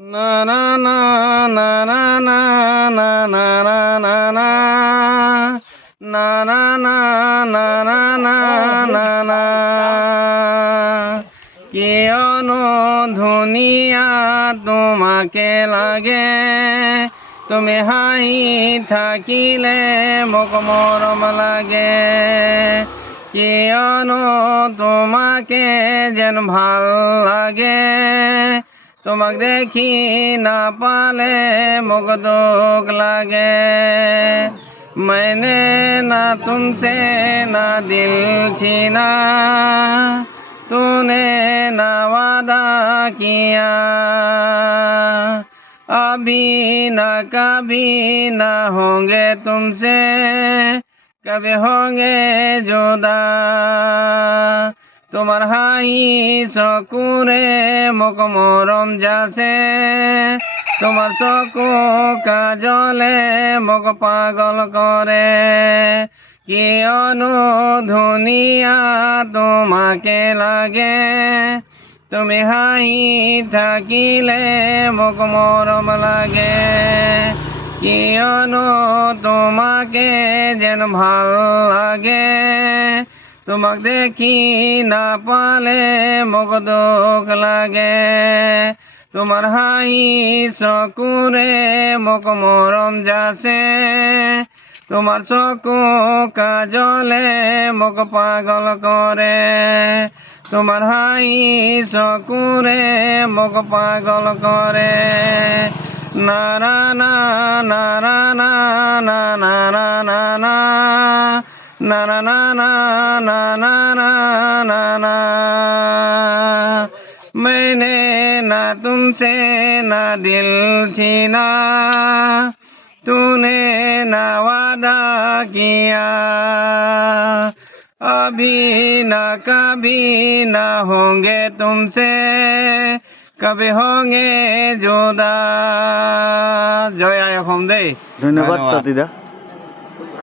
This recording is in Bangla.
না না না না না না না না না না না না না না না না না না না কিয়নো ধুনীয়া তোমাকে লাগে তুমি হাঁহি থাকিলে মোক মৰম লাগে কিয়নো তোমাকে যেন ভাল লাগে তোমাক দেখি নাপালে মোক দুখ লাগে मैंने ना तुमसे ना दिल छीना तूने ना वादा किया अभी ना कभी ना होंगे तुमसे कभी होंगे जुदा তোমার হাই চকুৰে মোক মৰম যাচে তোমার চকু কাজলে মোক পাগল করে কিয়নো ধুনীয়া তোমাকে লাগে তুমি হাঁহি থাকিলে মোক মৰম লাগে কিয়নো তোমাকে যেন ভাল লাগে তোমাক দেখি নাপালে মোক দুখ লাগে তোমার হাঁহি চকুৰে মোক মৰম যাচে তোমার চকু কাজলে মোক পাগল কৰে তোমার হাঁহি চকুৰে মোক পাগল কৰে নাৰা না নাৰা না না নাৰা না না নাৰা না না না না না না मैंने ना तुमसे ना दिल छीना तूने ना वादा किया अभी ना कभी ना होंगे तुमसे कभी होंगे जुदा जय आय अखम दे ধন্যবাদ তাঁতিদা।